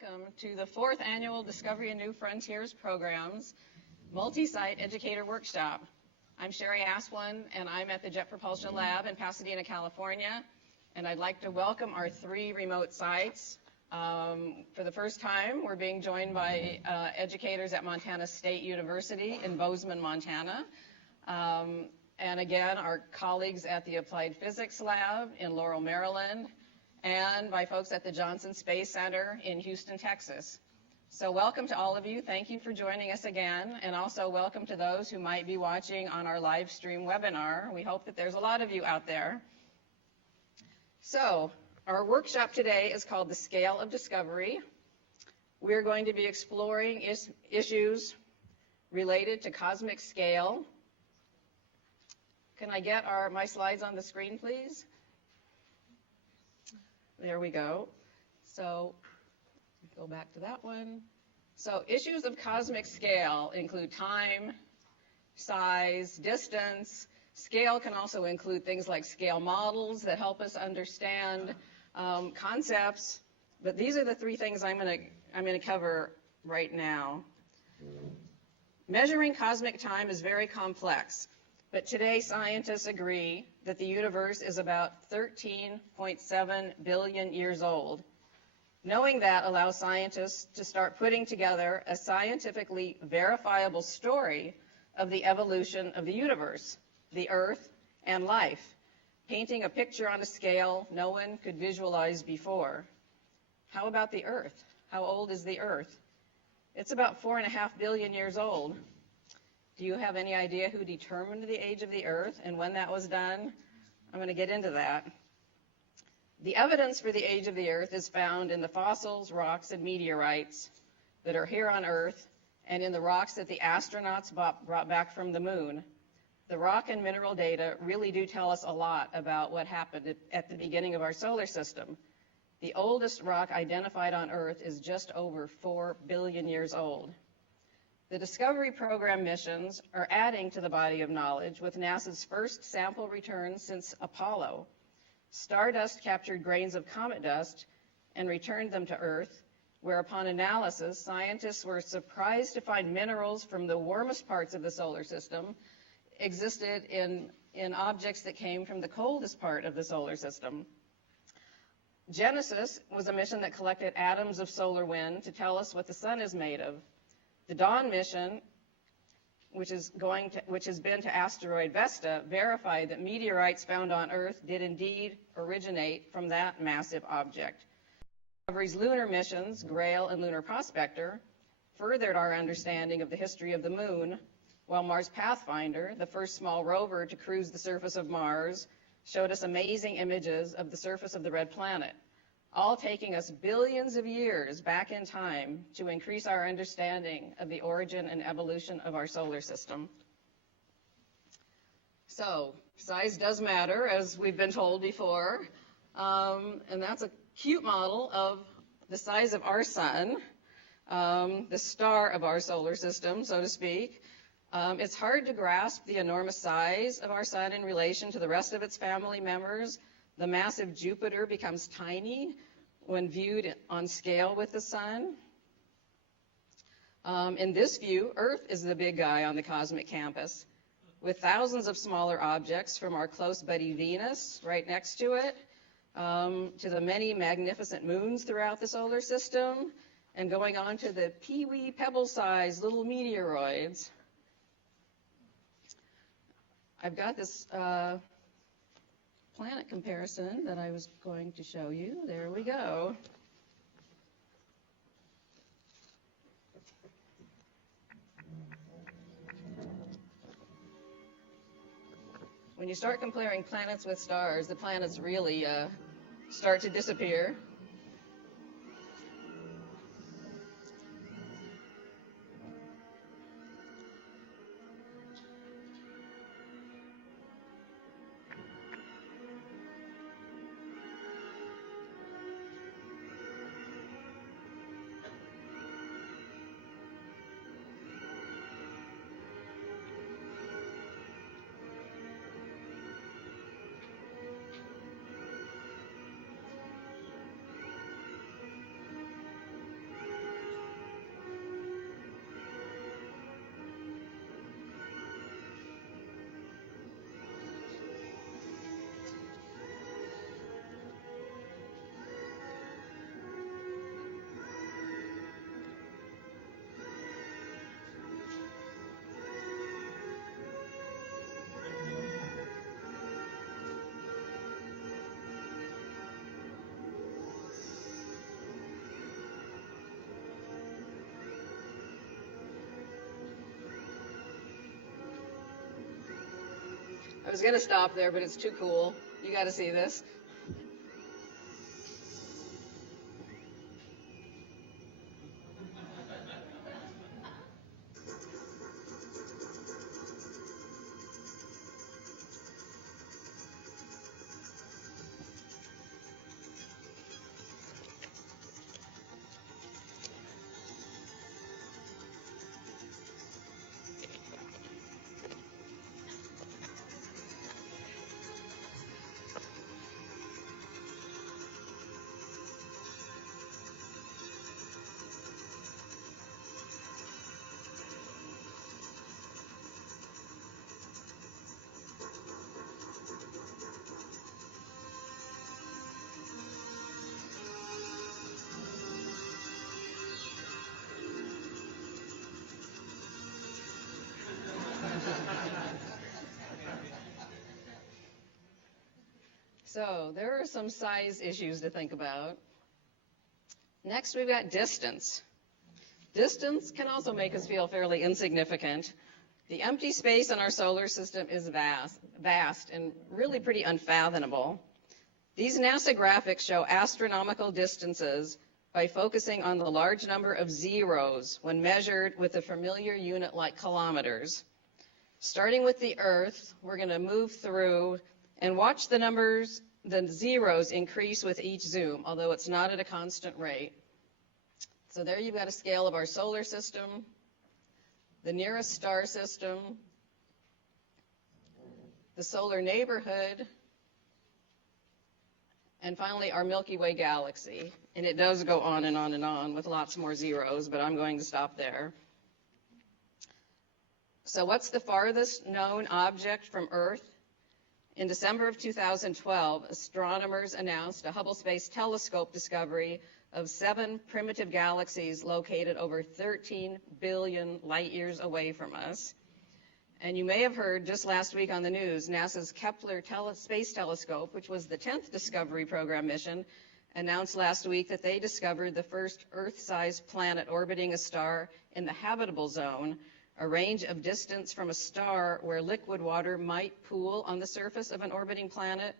welcome to the 4th Annual Discovery and New Frontiers Program's Multi-Site Educator Workshop. I'm Sherry Asplin, and I'm at the Jet Propulsion Lab in Pasadena, California, and I'd like to welcome our 3 remote sites. For the first time, we're being joined by educators at Montana State University in Bozeman, Montana, and again, our colleagues at the Applied Physics Lab in Laurel, Maryland, and by folks at the Johnson Space Center in Houston, Texas. So welcome to all of you. Thank you for joining us again, and also welcome to those who might be watching on our live stream webinar. We hope that there's a lot of you out there. So our workshop today is called The Scale of Discovery. We're going to be exploring issues related to cosmic scale. Can I get my slides on the screen, please? There we go. So go back to that one. So issues of cosmic scale include time, size, distance. Scale can also include things like scale models that help us understand concepts. But these are the 3 things I'm going to cover right now. Measuring cosmic time is very complex. But today, scientists agree that the universe is about 13.7 billion years old. Knowing that allows scientists to start putting together a scientifically verifiable story of the evolution of the universe, the Earth, and life, painting a picture on a scale no one could visualize before. How about the Earth? How old is the Earth? It's about 4.5 billion years old. Do you have any idea who determined the age of the Earth and when that was done? I'm going to get into that. The evidence for the age of the Earth is found in the fossils, rocks, and meteorites that are here on Earth and in the rocks that the astronauts brought back from the moon. The rock and mineral data really do tell us a lot about what happened at the beginning of our solar system. The oldest rock identified on Earth is just over 4 billion years old. The Discovery Program missions are adding to the body of knowledge with NASA's first sample returns since Apollo. Stardust captured grains of comet dust and returned them to Earth, where upon analysis, scientists were surprised to find minerals from the warmest parts of the solar system existed in objects that came from the coldest part of the solar system. Genesis was a mission that collected atoms of solar wind to tell us what the sun is made of. The Dawn mission, which has been to asteroid Vesta, verified that meteorites found on Earth did indeed originate from that massive object. Discovery's lunar missions, Grail and Lunar Prospector, furthered our understanding of the history of the moon, while Mars Pathfinder, the first small rover to cruise the surface of Mars, showed us amazing images of the surface of the red planet, all taking us billions of years back in time to increase our understanding of the origin and evolution of our solar system. So, size does matter, as we've been told before, and that's a cute model of the size of our sun, the star of our solar system, so to speak. It's hard to grasp the enormous size of our sun in relation to the rest of its family members. The massive Jupiter becomes tiny when viewed on scale with the sun. In this view, Earth is the big guy on the cosmic campus, with thousands of smaller objects from our close buddy Venus right next to it, to the many magnificent moons throughout the solar system, and going on to the pee-wee pebble-sized little meteoroids. I've got this planet comparison that I was going to show you. There we go. When you start comparing planets with stars, the planets really start to disappear. was going to stop there, but it's too cool. You got to see this. So there are some size issues to think about. Next, we've got distance. Distance can also make us feel fairly insignificant. The empty space in our solar system is vast and really pretty unfathomable. These NASA graphics show astronomical distances by focusing on the large number of zeros when measured with a familiar unit like kilometers. Starting with the Earth, we're going to move through and watch the zeros increase with each zoom, although it's not at a constant rate. So there you've got a scale of our solar system, the nearest star system, the solar neighborhood, and finally our Milky Way galaxy. And it does go on and on and on with lots more zeros, but I'm going to stop there. So what's the farthest known object from Earth? In December of 2012, astronomers announced a Hubble Space Telescope discovery of 7 primitive galaxies located over 13 billion light years away from us. And you may have heard just last week on the news, NASA's Kepler Space Telescope, which was the 10th Discovery Program mission, announced last week that they discovered the first Earth-sized planet orbiting a star in the habitable zone, a range of distance from a star where liquid water might pool on the surface of an orbiting planet.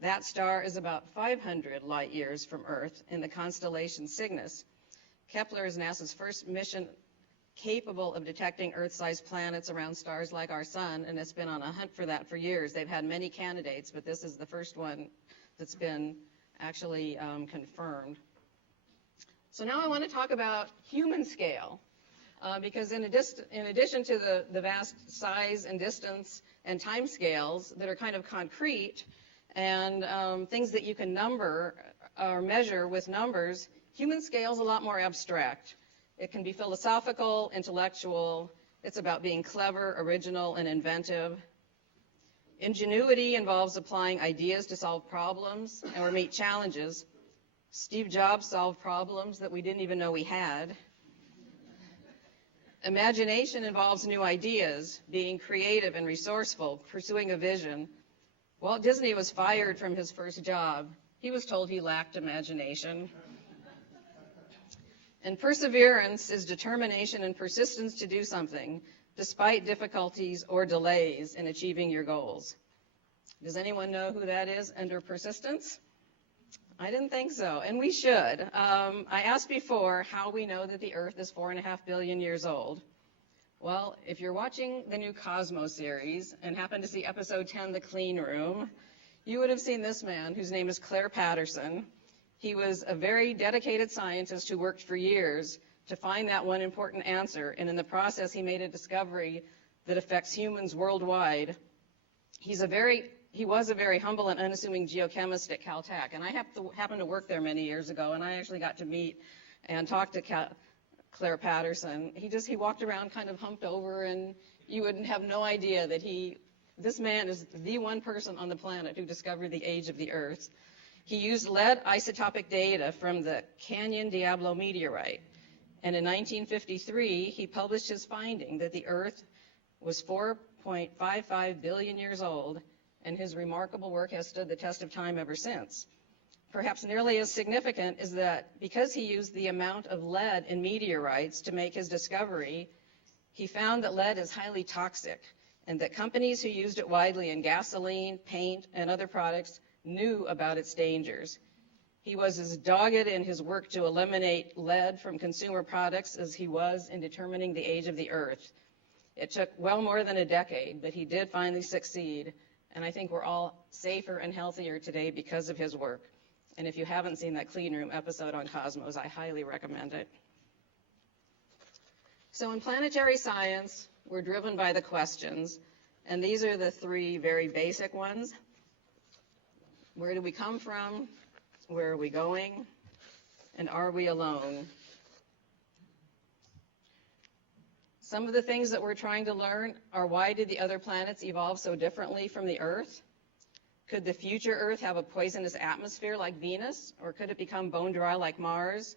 That star is about 500 light years from Earth in the constellation Cygnus. Kepler is NASA's first mission capable of detecting Earth-sized planets around stars like our sun, and it's been on a hunt for that for years. They've had many candidates, but this is the first one that's been actually confirmed. So now I want to talk about human scale. Because in addition to the vast size and distance and time scales that are kind of concrete and things that you can number or measure with numbers, human scale is a lot more abstract. It can be philosophical, intellectual. It's about being clever, original, and inventive. Ingenuity involves applying ideas to solve problems or meet challenges. Steve Jobs solved problems that we didn't even know we had. Imagination involves new ideas, being creative and resourceful, pursuing a vision. Walt Disney was fired from his first job. He was told he lacked imagination. And perseverance is determination and persistence to do something, despite difficulties or delays in achieving your goals. Does anyone know who that is under persistence? I didn't think so, and we should. I asked before how we know that the Earth is 4.5 billion years old. Well, if you're watching the new Cosmos series and happen to see episode 10, The Clean Room, you would have seen this man whose name is Claire Patterson. He was a very dedicated scientist who worked for years to find that one important answer, and in the process he made a discovery that affects humans worldwide. He was a very humble and unassuming geochemist at Caltech, and I happened to work there many years ago, and I actually got to meet and talk to Claire Patterson. He walked around kind of humped over, and you would have no idea that this man is the one person on the planet who discovered the age of the Earth. He used lead isotopic data from the Canyon Diablo meteorite, and in 1953 he published his finding that the Earth was 4.55 billion years old, and his remarkable work has stood the test of time ever since. Perhaps nearly as significant is that because he used the amount of lead in meteorites to make his discovery, he found that lead is highly toxic, and that companies who used it widely in gasoline, paint, and other products knew about its dangers. He was as dogged in his work to eliminate lead from consumer products as he was in determining the age of the Earth. It took well more than a decade, but he did finally succeed, and I think we're all safer and healthier today because of his work. And if you haven't seen that Clean Room episode on Cosmos, I highly recommend it. So in planetary science, we're driven by the questions, and these are the three very basic ones. Where do we come from? Where are we going? And are we alone? Some of the things that we're trying to learn are, why did the other planets evolve so differently from the Earth? Could the future Earth have a poisonous atmosphere like Venus, or could it become bone dry like Mars?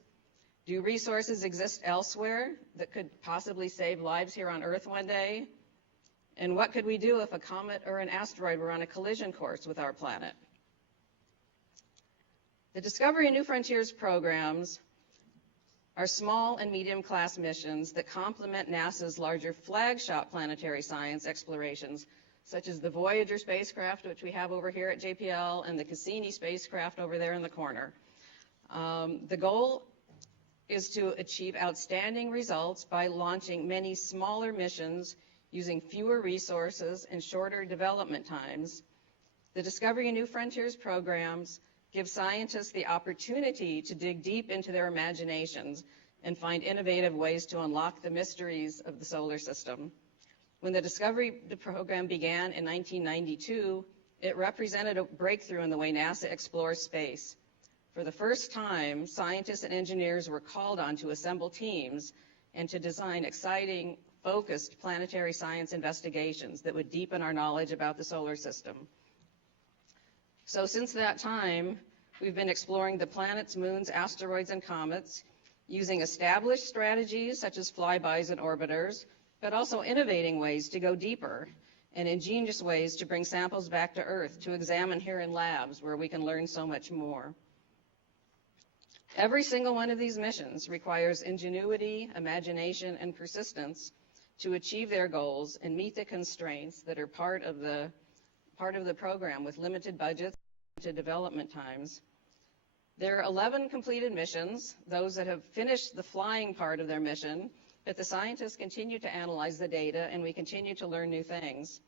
Do resources exist elsewhere that could possibly save lives here on Earth one day? And what could we do if a comet or an asteroid were on a collision course with our planet? The Discovery and New Frontiers programs are small and medium-class missions that complement NASA's larger flagship planetary science explorations, such as the Voyager spacecraft, which we have over here at JPL, and the Cassini spacecraft over there in the corner. The goal is to achieve outstanding results by launching many smaller missions using fewer resources and shorter development times. The Discovery and New Frontiers programs give scientists the opportunity to dig deep into their imaginations and find innovative ways to unlock the mysteries of the solar system. When the Discovery program began in 1992, it represented a breakthrough in the way NASA explores space. For the first time, scientists and engineers were called on to assemble teams and to design exciting, focused planetary science investigations that would deepen our knowledge about the solar system. So since that time, we've been exploring the planets, moons, asteroids, and comets using established strategies such as flybys and orbiters, but also innovating ways to go deeper and ingenious ways to bring samples back to Earth to examine here in labs where we can learn so much more. Every single one of these missions requires ingenuity, imagination, and persistence to achieve their goals and meet the constraints that are part of the program with limited budgets and limited development times. There are 11 completed missions, those that have finished the flying part of their mission, but the scientists continue to analyze the data and we continue to learn new things.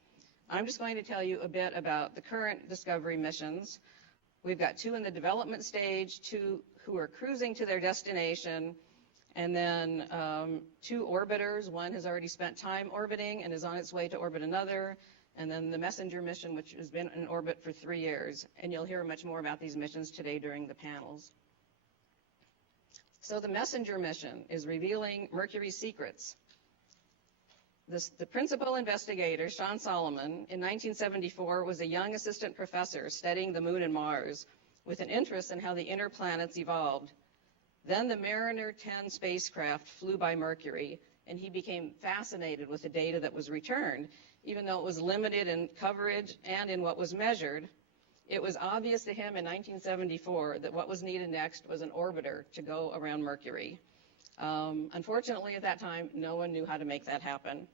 I'm just going to tell you a bit about the current Discovery missions. We've got 2 in the development stage, 2 who are cruising to their destination, and then 2 orbiters. One has already spent time orbiting and is on its way to orbit another, and then the Messenger mission, which has been in orbit for 3 years. And you'll hear much more about these missions today during the panels. So the Messenger mission is revealing Mercury's secrets. The principal investigator, Sean Solomon, in 1974 was a young assistant professor studying the moon and Mars with an interest in how the inner planets evolved. Then the Mariner 10 spacecraft flew by Mercury, and he became fascinated with the data that was returned. Even though it was limited in coverage and in what was measured, it was obvious to him in 1974 that what was needed next was an orbiter to go around Mercury. Unfortunately, at that time, no one knew how to make that happen.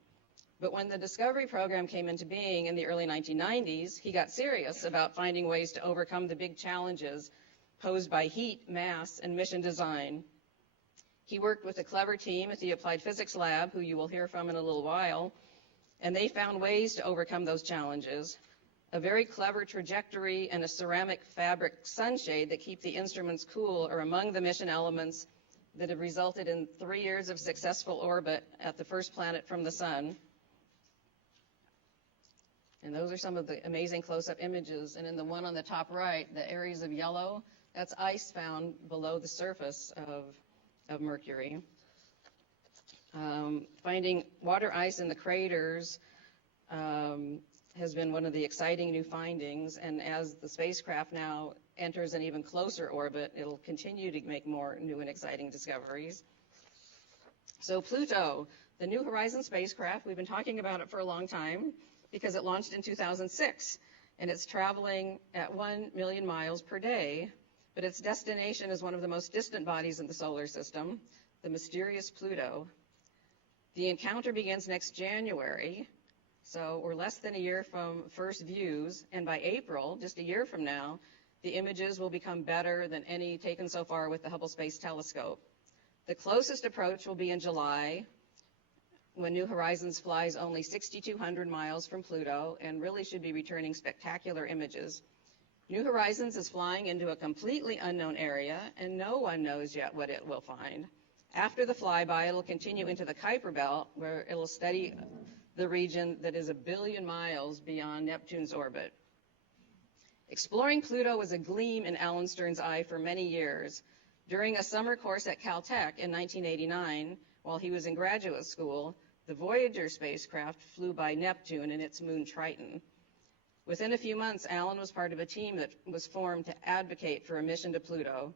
But when the Discovery program came into being in the early 1990s, he got serious about finding ways to overcome the big challenges posed by heat, mass, and mission design. He worked with a clever team at the Applied Physics Lab, who you will hear from in a little while, and they found ways to overcome those challenges. A very clever trajectory and a ceramic fabric sunshade that keep the instruments cool are among the mission elements that have resulted in 3 years of successful orbit at the first planet from the sun. And those are some of the amazing close-up images. And in the one on the top right, the areas of yellow, that's ice found below the surface of Mercury. Finding water ice in the craters has been one of the exciting new findings, and as the spacecraft now enters an even closer orbit, it'll continue to make more new and exciting discoveries. So Pluto, the New Horizons spacecraft, we've been talking about it for a long time because it launched in 2006, and it's traveling at 1 million miles per day, but its destination is one of the most distant bodies in the solar system, the mysterious Pluto. The encounter begins next January, So we're less than a year from first views, and by April, just a year from now, the images will become better than any taken so far with the Hubble Space Telescope. The closest approach will be in July, when New Horizons flies only 6,200 miles from Pluto and really should be returning spectacular images. New Horizons is flying into a completely unknown area, and no one knows yet what it will find. After the flyby, it'll continue into the Kuiper Belt, where it'll study the region that is 1 billion miles beyond Neptune's orbit. Exploring Pluto was a gleam in Alan Stern's eye for many years. During a summer course at Caltech in 1989, while he was in graduate school, the Voyager spacecraft flew by Neptune and its moon Triton. Within a few months, Alan was part of a team that was formed to advocate for a mission to Pluto.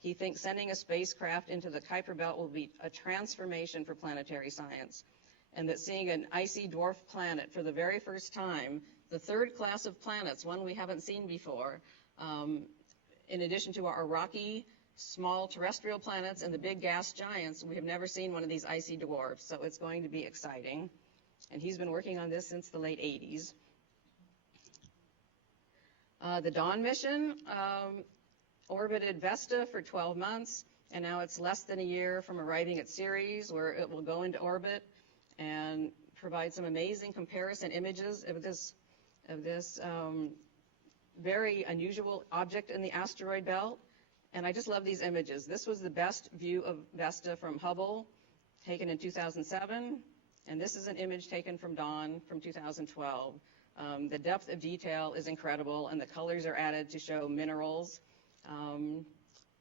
He thinks sending a spacecraft into the Kuiper Belt will be a transformation for planetary science, and that seeing an icy dwarf planet for the very first time, the third class of planets, one we haven't seen before, in addition to our rocky, small terrestrial planets and the big gas giants, we have never seen one of these icy dwarfs, so it's going to be exciting. And he's been working on this since the late 80s. The Dawn mission orbited Vesta for 12 months, and now it's less than a year from arriving at Ceres, where it will go into orbit and provide some amazing comparison images of this very unusual object in the asteroid belt. And I just love these images. This was the best view of Vesta from Hubble, taken in 2007, and this is an image taken from Dawn from 2012. The depth of detail is incredible, and the colors are added to show minerals.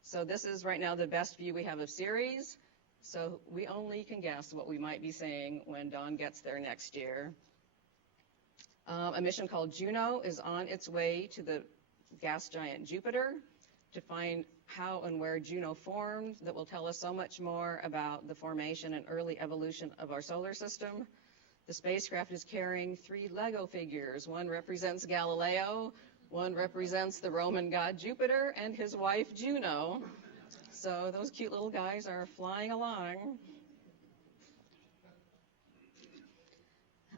So this is right now the best view we have of Ceres. So we only can guess what we might be seeing when Dawn gets there next year. A mission called Juno is on its way to the gas giant Jupiter to find how and where Juno formed. That will tell us so much more about the formation and early evolution of our solar system. The spacecraft is carrying 3 Lego figures. One represents Galileo, one represents the Roman god Jupiter, and his wife Juno. So those cute little guys are flying along.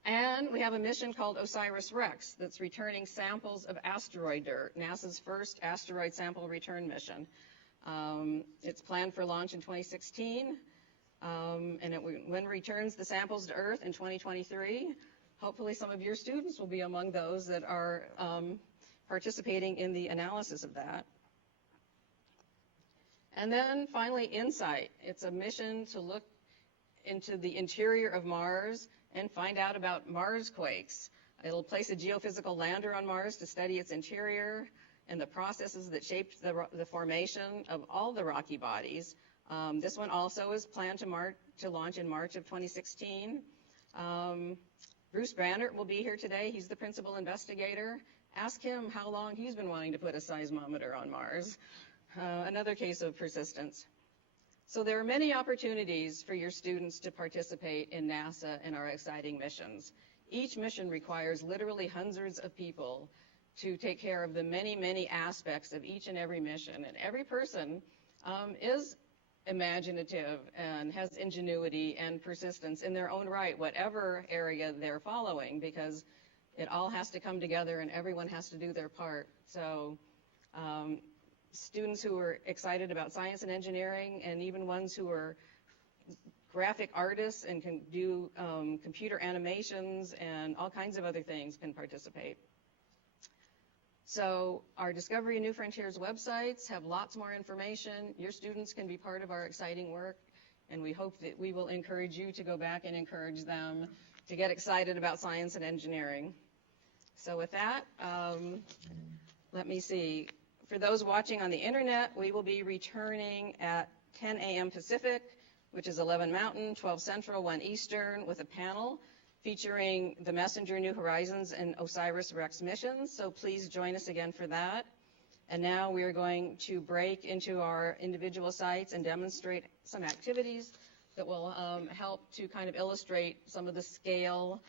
And we have a mission called Osiris Rex that's returning samples of asteroid dirt, NASA's first asteroid sample return mission. It's planned for launch in 2016, and when it returns the samples to Earth in 2023, hopefully some of your students will be among those that are participating in the analysis of that. And then finally, InSight. It's a mission to look into the interior of Mars and find out about Mars quakes. It'll place a geophysical lander on Mars to study its interior and the processes that shaped the formation of all the rocky bodies. This one also is planned to launch in March of 2016. Bruce Brannert will be here today. He's the principal investigator. Ask him how long he's been wanting to put a seismometer on Mars. Another case of persistence. So there are many opportunities for your students to participate in NASA and our exciting missions. Each mission requires literally hundreds of people to take care of the many, many aspects of each and every mission. And every person is imaginative and has ingenuity and persistence in their own right, whatever area they're following, because it all has to come together and everyone has to do their part. So students who are excited about science and engineering, and even ones who are graphic artists and can do computer animations and all kinds of other things, can participate. So our Discovery and New Frontiers websites have lots more information. Your students can be part of our exciting work, and we hope that we will encourage you to go back and encourage them to get excited about science and engineering. So with that, let me see. For those watching on the internet, we will be returning at 10 a.m. Pacific, which is 11 Mountain, 12 Central, 1 Eastern, with a panel featuring the Messenger, New Horizons, and Osiris Rex missions. So please join us again for that. And now we are going to break into our individual sites and demonstrate some activities that will help to kind of illustrate some of the scale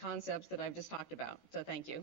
concepts that I've just talked about. So thank you.